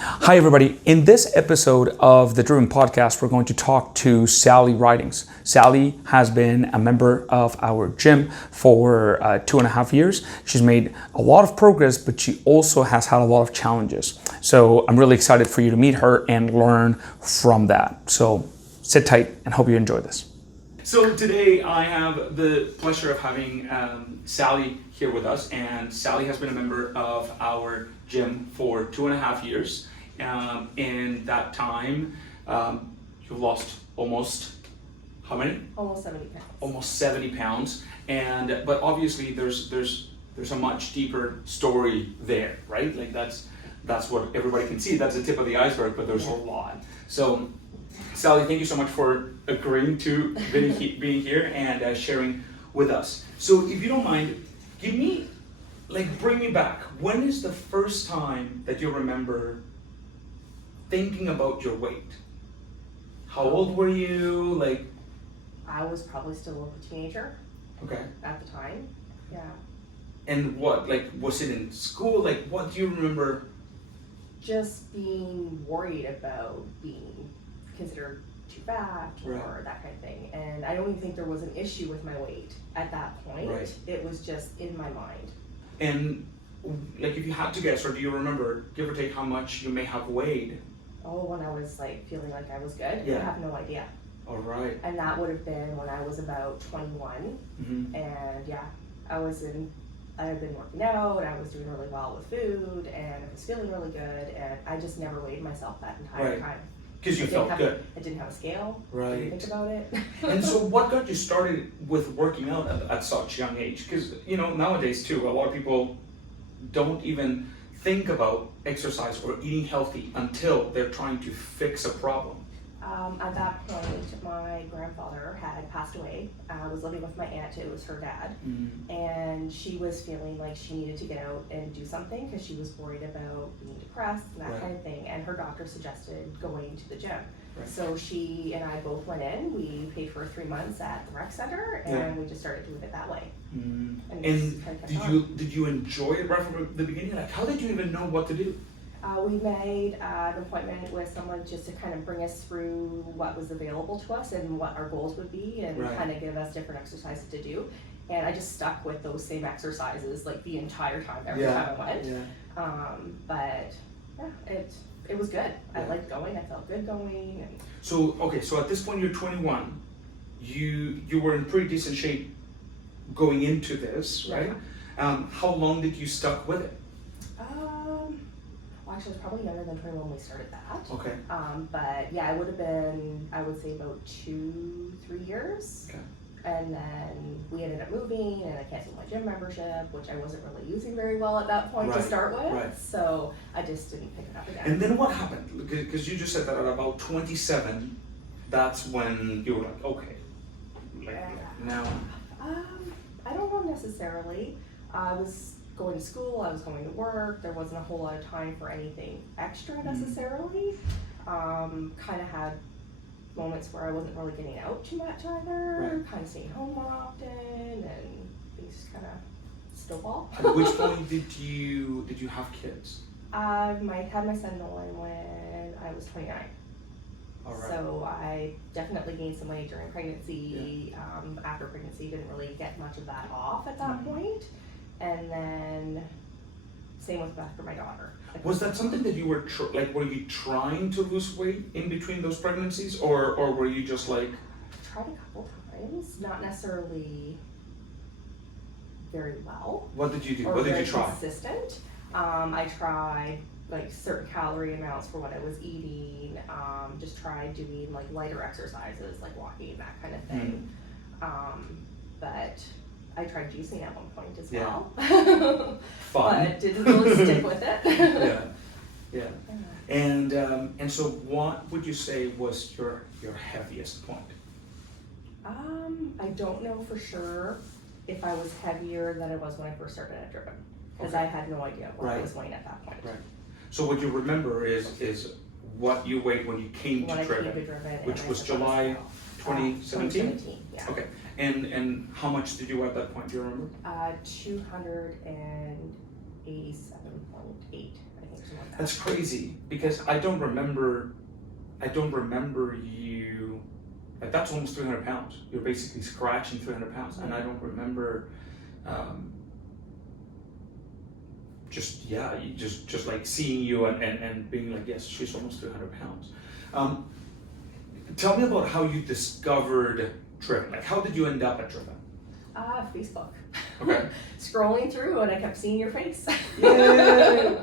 Hi, everybody. In this episode of the Driven Podcast, we're going to talk to Sally Ridings. Sally has been a member of our gym for 2.5 years. She's made a lot of progress, but she also has had a lot of challenges. So I'm really excited for you to meet her and learn from that. So sit tight and hope you enjoy this. So today I have the pleasure of having Sally here with us, and Sally has been a member of our gym for 2.5 years. In that time, you've lost almost, how many? Almost 70 pounds. Almost 70 pounds, but obviously there's a much deeper story there, right? Like that's what everybody can see. That's the tip of the iceberg, but there's a lot. So, Sally, thank you so much for agreeing to being here and sharing with us. So, if you don't mind, bring me back. When is the first time that you remember thinking about your weight? How old were you? I was probably still a teenager. Okay. At the time, yeah. And what, was it in school? What do you remember? Just being worried about being considered too fat or that kind of thing. And I don't even think there was an issue with my weight at that point. Right. It was just in my mind. And if you had to guess, or do you remember, give or take, how much you may have weighed? Oh, when I was feeling like I was good? Yeah. I have no idea. All right. And that would have been when I was about 21. Mm-hmm. And yeah, I had been working out, I was doing really well with food, and I was feeling really good, and I just never weighed myself that entire time. Because you felt good. I didn't have a scale. Right. I didn't think about it. And so what got you started with working out at such a young age? Because, nowadays too, a lot of people don't even think about exercise or eating healthy until they're trying to fix a problem. At that point, my grandfather had passed away. I was living with my aunt. It was her dad. Mm-hmm. And she was feeling like she needed to get out and do something because she was worried about being depressed and that kind of thing. And her doctor suggested going to the gym. Right. So she and I both went in. We paid for 3 months at the rec center, and we just started doing it that way. Mm-hmm. And did you enjoy it right from the beginning? How did you even know what to do? We made an appointment with someone just to kind of bring us through what was available to us and what our goals would be, and kind of give us different exercises to do. And I just stuck with those same exercises the entire time, every time I went. Yeah. But yeah, it was good. Yeah. I liked going. I felt good going. And so at this point you're 21. You were in pretty decent shape going into this, right? Yeah. How long did you stuck with it? Actually, I was probably younger than 21 when we started that. Okay. But yeah, it would have been, I would say, about 2-3 years. Okay. And then we ended up moving, and I canceled my gym membership, which I wasn't really using very well at that point to start with. Right. So I just didn't pick it up again. And then what happened? Because you just said that at about 27, that's when you were like, okay, now. I don't know necessarily. I was going to school, I was going to work, there wasn't a whole lot of time for anything extra necessarily. Kind of had moments where I wasn't really getting out too much either, kind of staying home more often, and things just kind of snowball. At which point did you have kids? I had my son Nolan when I was 29. All right. So I definitely gained some weight during pregnancy. Yeah. After pregnancy, didn't really get much of that off at that point. And then same with after my daughter. Was that something that you were were you trying to lose weight in between those pregnancies, or were you just I tried a couple times, not necessarily very well. What did you do? What did you try? Consistent. I tried certain calorie amounts for what I was eating. Just tried doing lighter exercises, like walking, that kind of thing. But I tried juicing at one point as well. Fun. But didn't really stick with it. Yeah. And so what would you say was your heaviest point? I don't know for sure if I was heavier than I was when I first started at Driven, because I had no idea what I was weighing at that point. Right. So what you remember is what you weighed when you came to Driven, which was July 2017? 2017, yeah. Okay. And how much did you weigh at that point? Do you remember? 287.8, I think something like that. That's crazy, because I don't remember you, like that's almost 300 pounds. You're basically scratching 300 pounds. And I don't remember, just like seeing you and being like, yes, she's almost 300 pounds. Tell me about how you discovered Driven. Like, how did you end up at Driven? Facebook. Okay. Scrolling through and I kept seeing your face. Yeah.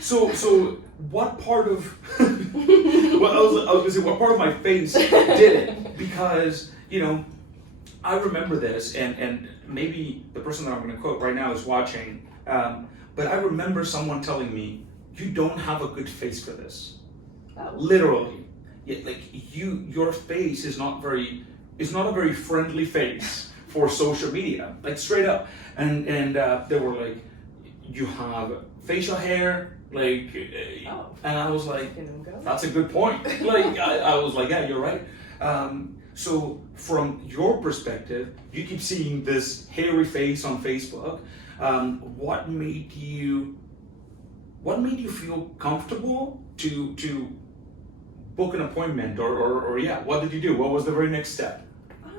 So what part of well, I was gonna say, what part of my face did it? Because, I remember this, and maybe the person that I'm gonna quote right now is watching, but I remember someone telling me, you don't have a good face for this. Oh. Literally. Like your face is not a very friendly face for social media, like straight up. And they were like, you have facial hair, like, and I was like, that's a good point. Like, I was like, yeah, you're right. So from your perspective, you keep seeing this hairy face on Facebook. What made you feel comfortable to book an appointment, or what did you do? What was the very next step?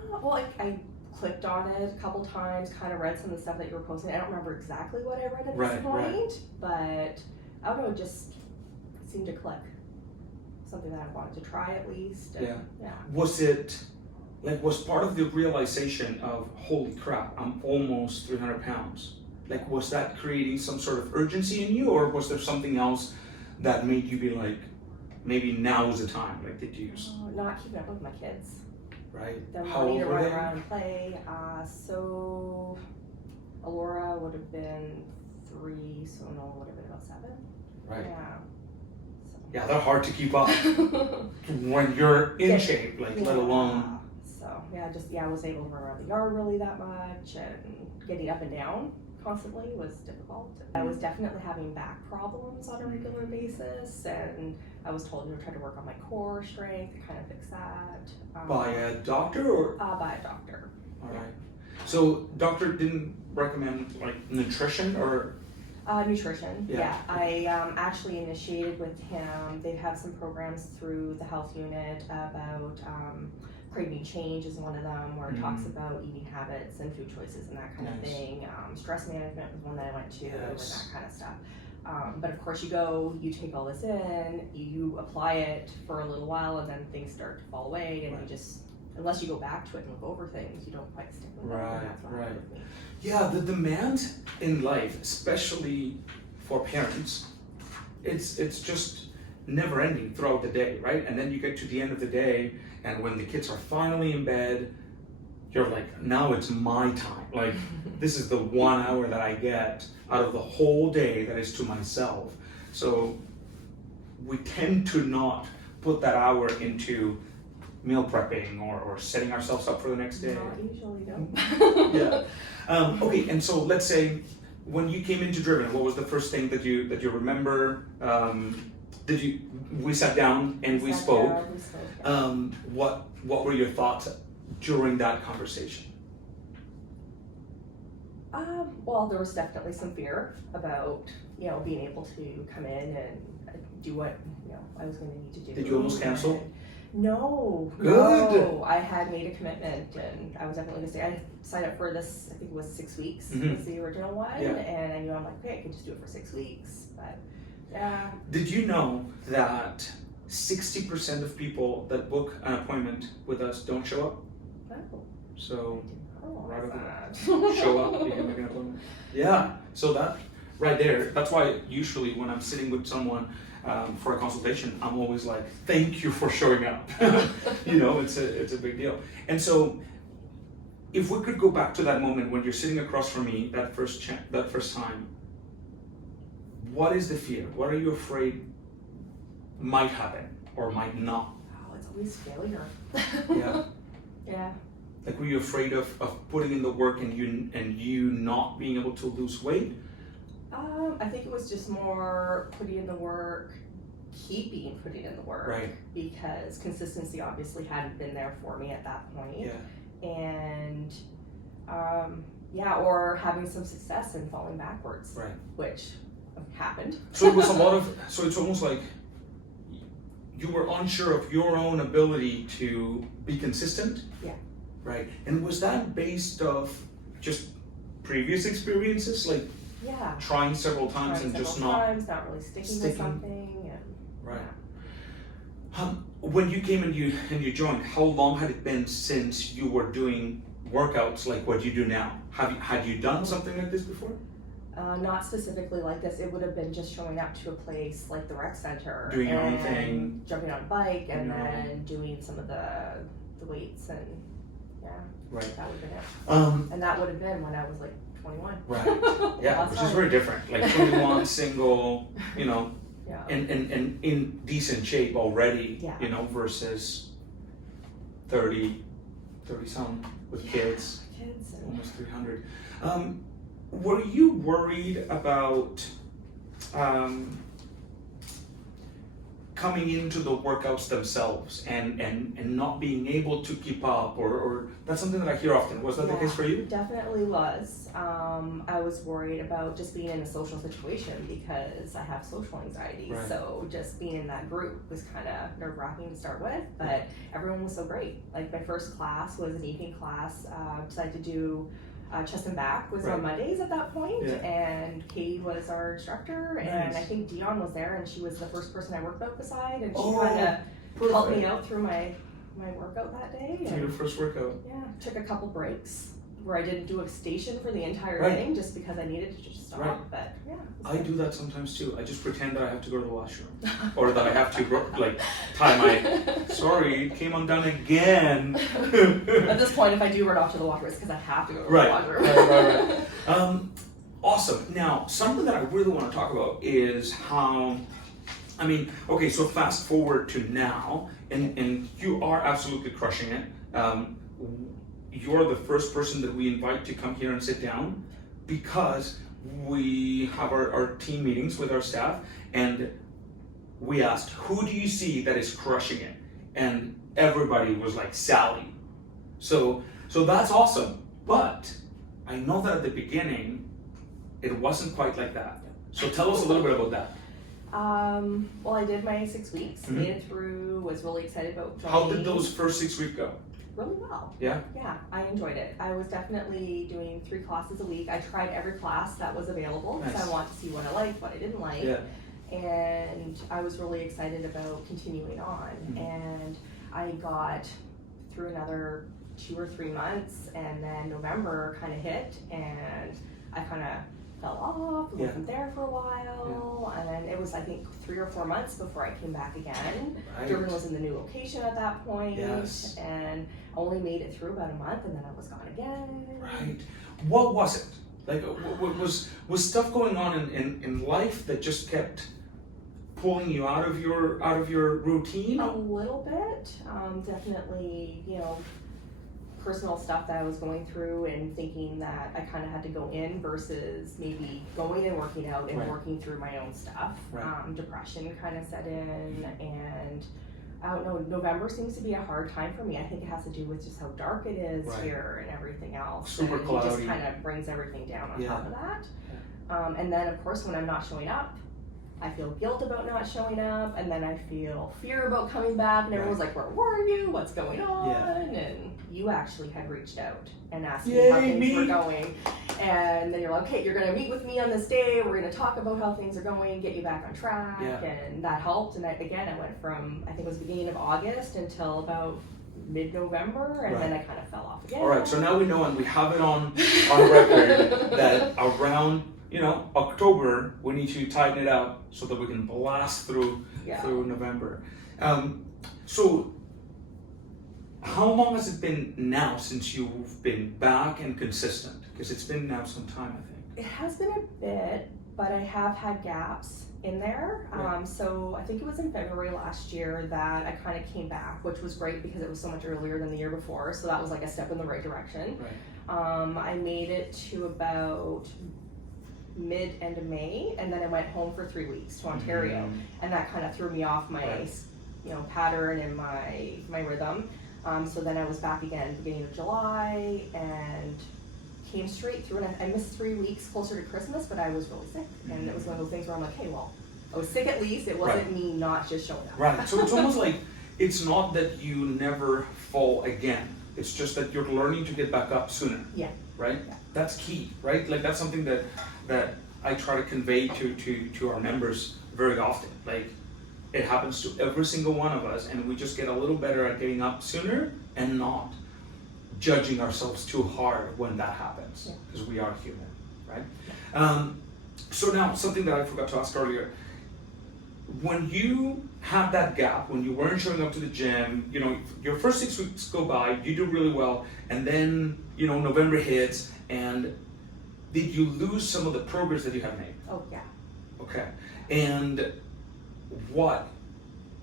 Well, I clicked on it a couple times, kind of read some of the stuff that you were posting. I don't remember exactly what I read at this point, but I don't know, it just seemed to click. Something that I wanted to try at least. And, Was part of the realization of, holy crap, I'm almost 300 pounds? Like, was that creating some sort of urgency in you, or was there something else that made you be like, maybe now is the time? Like, did you not keeping up with my kids. Right. They're wanting to run around and play. So Alora would have been 3, so Noah would have been about 7. Right. Yeah. So. Yeah, they're hard to keep up when you're in shape, like, let alone. So I was able to run around the yard really that much, and getting up and down constantly was difficult. I was definitely having back problems on a regular basis, and I was told to try to work on my core strength to kind of fix that. By a doctor, or? By a doctor. All right. So doctor didn't recommend like nutrition or? Nutrition, yeah. I actually initiated with him. They have some programs through the health unit about craving change is one of them, where it talks about eating habits and food choices and that kind of thing. Stress management was one that I went to, and that kind of stuff. But of course you take all this in, you apply it for a little while, and then things start to fall away, and you just, unless you go back to it and look over things, you don't quite stick with it. And that's what happened with me. Yeah, the demand in life, especially for parents, it's just never ending throughout the day, right? And then you get to the end of the day, and when the kids are finally in bed, you're like, now it's my time. Like, this is the 1 hour that I get out of the whole day that is to myself. So we tend to not put that hour into meal prepping or setting ourselves up for the next day. Not usually, no. Yeah. Okay, and so let's say when you came into Driven, what was the first thing that you remember? We sat down and we spoke. What were your thoughts during that conversation? Well, there was definitely some fear about, being able to come in and do what, I was going to need to do. Did you almost cancel? No. Good. No, I had made a commitment, and I was definitely going to stay. I signed up for this, I think it was 6 weeks, was the original one, and I knew, I'm like, okay, I could just do it for 6 weeks, but yeah. Did you know that 60% of people that book an appointment with us don't show up? Oh. So, right that. Show up, you can make an appointment. Yeah, so that right there, that's why usually when I'm sitting with someone for a consultation, I'm always like, thank you for showing up. It's a big deal. And so if we could go back to that moment when you're sitting across from me that first time, what is the fear? What are you afraid might happen or might not? Oh, it's always failure. Yeah. Yeah. Like, were you afraid of putting in the work and you not being able to lose weight? I think it was just more putting in the work, putting in the work. Right. Because consistency obviously hadn't been there for me at that point. Yeah. And or having some success and falling backwards. Right. Which happened. So it was a lot of, so it's almost like you were unsure of your own ability to be consistent? Yeah. Right. And was that based off just previous experiences, like Yeah. trying several times Trying and just several not times, not really sticking with something, and right? yeah. When you came and you joined, how long had it been since you were doing workouts like what you do now? Had you done something like this before? Not specifically like this. It would have been just showing up to a place like the rec center, doing your own and thing, jumping on a bike, and then doing some of the weights, and yeah, right? That would have been it. And that would have been when I was like 21. Right. Yeah, which is very different. Like 21, single, you know, yeah. and in decent shape already, Yeah. you know, versus 30 some with kids Kids and almost 300. Were you worried about coming into the workouts themselves and not being able to keep up, or that's something that I hear often? Was that the case for you? Definitely was. I was worried about just being in a social situation because I have social anxiety. Right. So just being in that group was kind of nerve-wracking to start with, but everyone was so great. Like my first class was an evening class. Decided to do chest and back was on Mondays at that point, and Katie was our instructor, and I think Dion was there, and she was the first person I worked out beside, and she kind of helped me out through my workout that day. For your first workout. Yeah, took a couple breaks where I didn't do a station for the entire thing just because I needed to just stop. Right. But yeah, I do that sometimes too. I just pretend that I have to go to the washroom, or that I have to like tie my. Sorry, it came undone again. At this point, if I do run off to the washroom, it's because I have to go to the washroom. Right. Awesome. Now, something that I really want to talk about is how. I mean, okay, so fast forward to now, and you are absolutely crushing it. You're the first person that we invite to come here and sit down because we have our team meetings with our staff, and we asked, who do you see that is crushing it? And everybody was like, Sally. So that's awesome. But I know that at the beginning, it wasn't quite like that. So tell us a little bit about that. Well, I did my 6 weeks, made it through, was really excited about joining. How did those first 6 weeks go? Really well. Yeah? Yeah, I enjoyed it. I was definitely doing 3 classes a week. I tried every class that was available because I wanted to see what I liked, what I didn't like. Yeah. And I was really excited about continuing on. And I got through another 2 or 3 months, and then November kind of hit, and I kind of fell off, wasn't there for a while, and then it was, I think, 3 or 4 months before I came back again. Durban was in the new location at that point, and only made it through about a month, and then I was gone again. Right. What was it? Like, was stuff going on in life that just kept pulling you out of your routine? A little bit, definitely, you know, personal stuff that I was going through and thinking that I kind of had to go in versus maybe going and working out and working through my own stuff. Depression kind of set in, and I don't know, November seems to be a hard time for me. I think it has to do with just how dark it is here and everything else. Super and cloudy. It just kind of brings everything down on top of that. And then of course when I'm not showing up, I feel guilt about not showing up, and then I feel fear about coming back, and everyone's like, where were you? What's going on? And you actually had reached out and asked me how things were going. And then you're like, okay, you're going to meet with me on this day. We're going to talk about how things are going, get you back on track. And that helped. And I went from, I think it was beginning of August until about mid-November, and then I kind of fell off again. All right, so now we know, and we have it on record that around October, we need to tighten it up so that we can blast through November. So how long has it been now since you've been back and consistent? Because it's been now some time, I think. It has been a bit, but I have had gaps in there. So I think it was in February last year that I kind of came back, which was great because it was so much earlier than the year before. So that was like a step in the right direction. I made it to about end of May, and then I went home for 3 weeks to Ontario, and that kind of threw me off my pattern and my rhythm. So then I was back again beginning of July and came straight through, and I missed 3 weeks closer to Christmas, but I was really sick. And it was one of those things where I'm like, hey, well, I was sick at least. It wasn't me not just showing up. Right. So it's almost like it's not that you never fall again. It's just that you're learning to get back up sooner. Yeah. Right? Yeah. That's key, right? Like that's something that I try to convey to our members very often. Like it happens to every single one of us, and we just get a little better at getting up sooner and not judging ourselves too hard when that happens, because we are human, right? So now, something that I forgot to ask earlier, when you had that gap, when you weren't showing up to the gym, you know, your first 6 weeks go by, you do really well, and then, you know, November hits, and did you lose some of the progress that you had made? Oh, yeah. Okay. And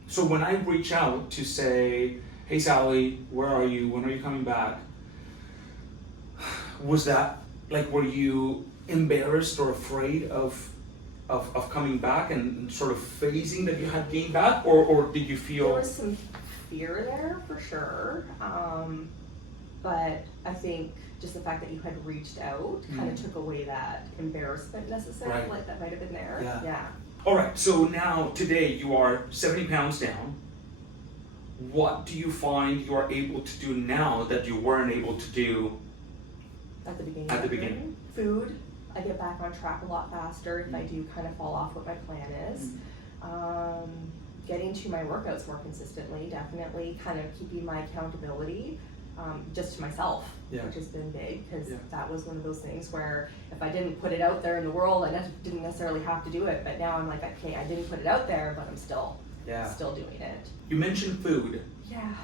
so when I reach out to say, hey Sally, where are you? When are you coming back? Was that, like, were you embarrassed or afraid of coming back and sort of phasing that you had gained back, or did you feel? There was some fear there for sure, but I think just the fact that you had reached out kind of took away that embarrassment necessarily, like that might have been there. Yeah. All right, so now today you are 70 pounds down. What do you find you are able to do now that you weren't able to do at the beginning? Food. I get back on track a lot faster if I do kind of fall off what my plan is. Getting to my workouts more consistently, definitely kind of keeping my accountability just to myself, which has been big, because that was one of those things where if I didn't put it out there in the world, I didn't necessarily have to do it, but now I'm like, okay, I didn't put it out there, but I'm still doing it. You mentioned food. Yeah.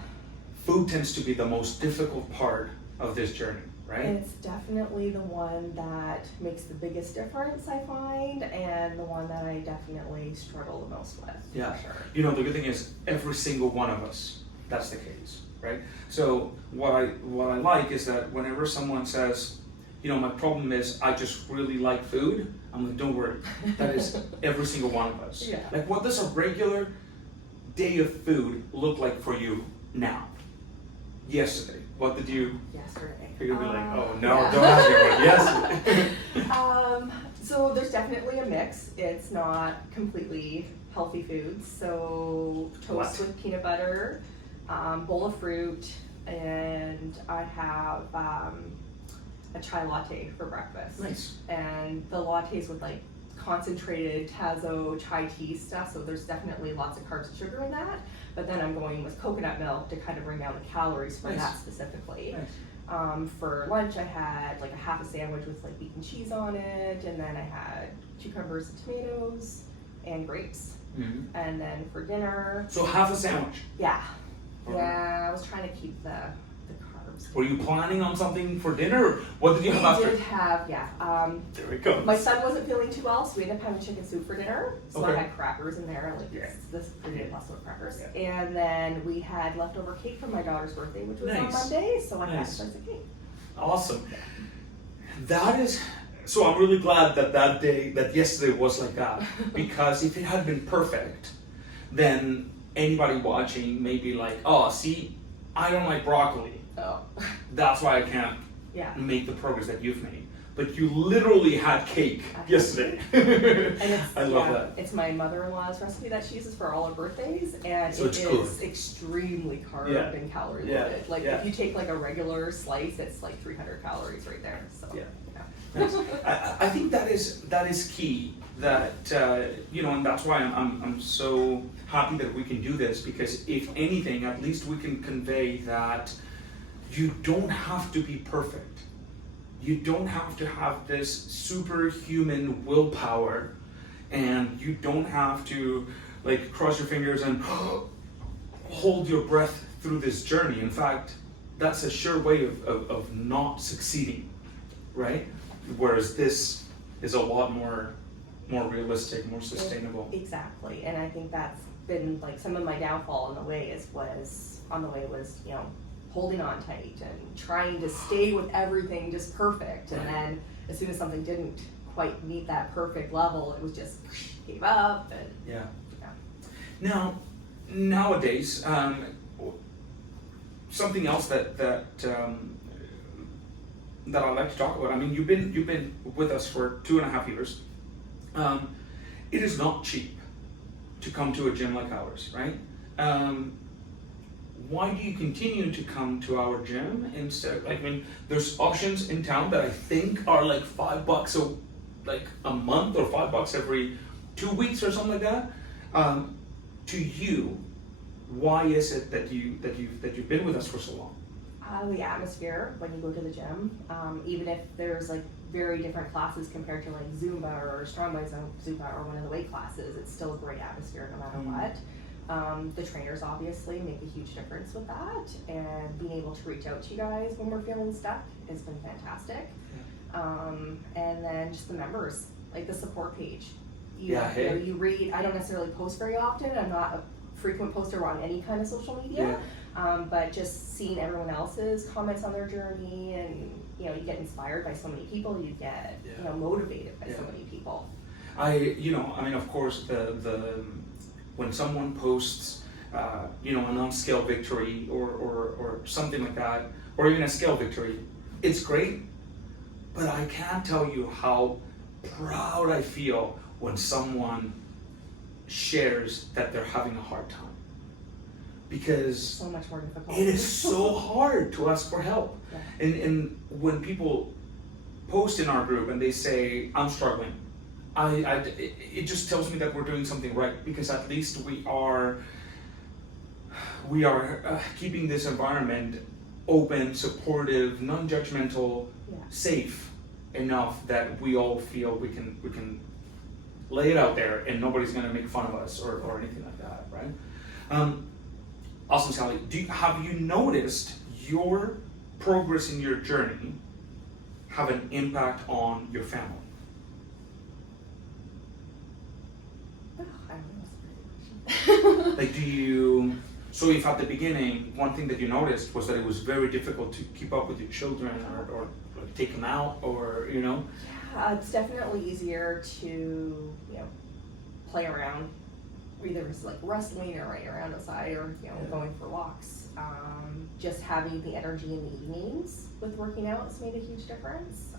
Food tends to be the most difficult part of this journey, right? It's definitely the one that makes the biggest difference, I find, and the one that I definitely struggle the most with, for sure. You know, the good thing is every single one of us, that's the case, right? So what I like is that whenever someone says, you know, my problem is I just really like food, I'm like, don't worry, that is every single one of us. Yeah. Like, what does a regular day of food look like for you now? Yesterday, what did you? Yesterday. You're gonna be like, oh no, don't ask me about yesterday. So there's definitely a mix. It's not completely healthy foods. So toast with peanut butter, bowl of fruit, and I have a chai latte for breakfast. Nice. And the lattes with like concentrated Tazo chai tea stuff, so there's definitely lots of carbs and sugar in that, but then I'm going with coconut milk to kind of bring down the calories for that specifically. Nice. For lunch I had like a half a sandwich with like beef and cheese on it, and then I had cucumbers and tomatoes and grapes. And then for dinner, so half a sandwich. Yeah, I was trying to keep the carbs. Were you planning on something for dinner, or what did you have after? We did have, there we go. My son wasn't feeling too well, so we ended up having chicken soup for dinner. So I had crackers in there, like this pretty lots of crackers. And then we had leftover cake from my daughter's birthday, which was on Monday, so I had a slice of cake. Awesome. That is, so I'm really glad that yesterday was like that, because if it had been perfect, then anybody watching may be like, oh, see, I don't like broccoli. Oh. That's why I can't make the progress that you've made. But you literally had cake yesterday. And I love that. It's my mother-in-law's recipe that she uses for all her birthdays, and so it is extremely carb and calorie loaded. Like if you take like a regular slice, it's like 300 calories right there. So Nice. I think that is key. That you know, and that's why I'm so happy that we can do this, because if anything, at least we can convey that you don't have to be perfect. You don't have to have this superhuman willpower, and you don't have to like cross your fingers and hold your breath through this journey. In fact, that's a sure way of not succeeding, right? Whereas this is a lot more realistic, more sustainable. Exactly, and I think that's been like some of my downfall on the way was you know, holding on tight and trying to stay with everything just perfect, and then as soon as something didn't quite meet that perfect level, it was just gave up. And Now nowadays, something else that that I'd like to talk about. I mean, you've been with us for 2.5 years. It is not cheap to come to a gym like ours, right? Why do you continue to come to our gym instead? Like, I mean, there's options in town that I think are like $5 a month, or $5 every 2 weeks or something like that. To you, why is it that you've been with us for so long? The atmosphere when you go to the gym, even if there's like very different classes compared to like Zumba or Strongman's Zumba or one of the weight classes, it's still a great atmosphere no matter what. The trainers obviously make a huge difference with that, and being able to reach out to you guys when we're feeling stuck has been fantastic. And then just the members, like the support page. You read. I don't necessarily post very often. I'm not a frequent poster on any kind of social media, but just seeing everyone else's comments on their journey, and you get inspired by so many people. You get motivated by so many people. Of course, the when someone posts, an on-scale victory or something like that, or even a scale victory, it's great. But I can't tell you how proud I feel when someone shares that they're having a hard time. Because so much more difficult. It is so hard to ask for help. Yeah. And when people post in our group and they say, I'm struggling, it just tells me that we're doing something right, because at least we are keeping this environment open, supportive, non-judgmental, safe enough that we all feel we can lay it out there and nobody's going to make fun of us or anything like that, right? Awesome, Sally. Have you noticed your progress in your journey have an impact on your family? Like, so if at the beginning, one thing that you noticed was that it was very difficult to keep up with your children or take them out, or Yeah, it's definitely easier to, play around, either it's like wrestling or running around outside or, going for walks. Just having the energy in the evenings with working out has made a huge difference.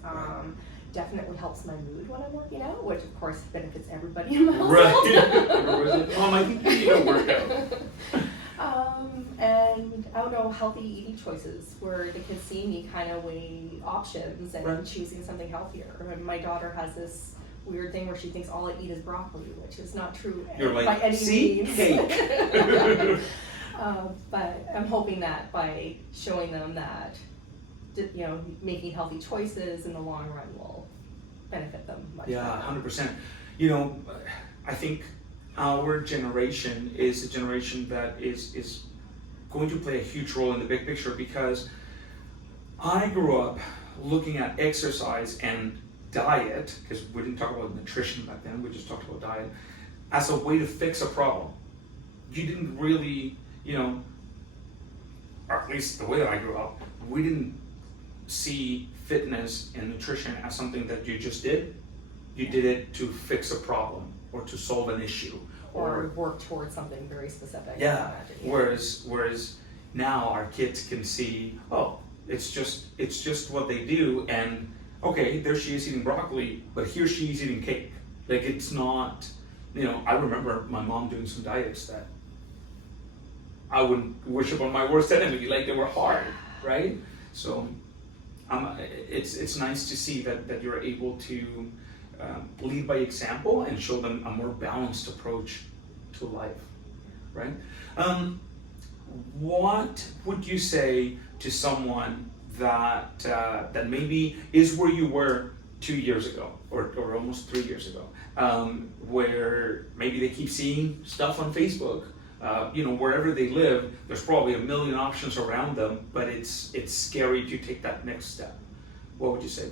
Definitely helps my mood when I'm working out, which of course benefits everybody in my household. Right. I think you need a workout. And I don't know, healthy eating choices where the kids see me kind of weigh options and choosing something healthier. And my daughter has this weird thing where she thinks all I eat is broccoli, which is not true by any means. Cake. But I'm hoping that by showing them that, making healthy choices in the long run will benefit them much. Yeah, 100%. I think our generation is a generation that is going to play a huge role in the big picture, because I grew up looking at exercise and diet, because we didn't talk about nutrition back then, we just talked about diet, as a way to fix a problem. You didn't really, or at least the way that I grew up, we didn't see fitness and nutrition as something that you just did. You did it to fix a problem or to solve an issue or work towards something very specific. Yeah. Whereas now our kids can see, oh, it's just what they do, and okay, there she is eating broccoli, but here she is eating cake. Like, it's not, I remember my mom doing some diets that I would worship on my worst enemy, like they were hard, right? So it's nice to see that you're able to lead by example and show them a more balanced approach to life, right? What would you say to someone that maybe is where you were 2 years ago or almost 3 years ago, where maybe they keep seeing stuff on Facebook, wherever they live, there's probably a million options around them, but it's scary to take that next step. What would you say?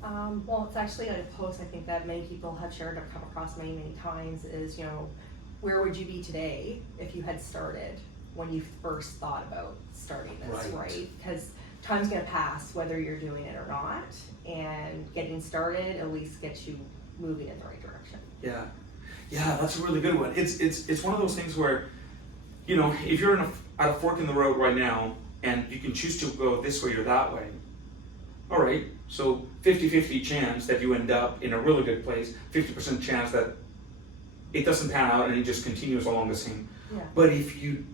Well, it's actually a post I think that many people have shared or come across many, many times is, where would you be today if you had started when you first thought about starting this, right? Because time's going to pass whether you're doing it or not, and getting started at least gets you moving in the right direction. Yeah, that's a really good one. It's one of those things where, if you're at a fork in the road right now and you can choose to go this way or that way, all right, so 50-50 chance that you end up in a really good place, 50% chance that it doesn't pan out and it just continues along the same. Yeah. But if you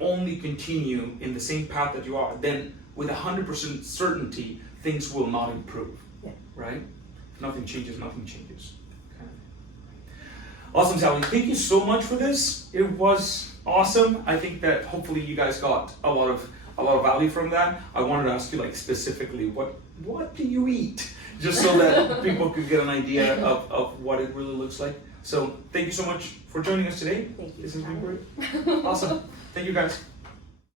only continue in the same path that you are, then with 100% certainty, things will not improve. Yeah. Right? If nothing changes, nothing changes. Okay. Awesome, Sally. Thank you so much for this. It was awesome. I think that hopefully you guys got a lot of value from that. I wanted to ask you like specifically what do you eat? Just so that people could get an idea of what it really looks like. So thank you so much for joining us today. Thank you. This has been great. Awesome. Thank you guys.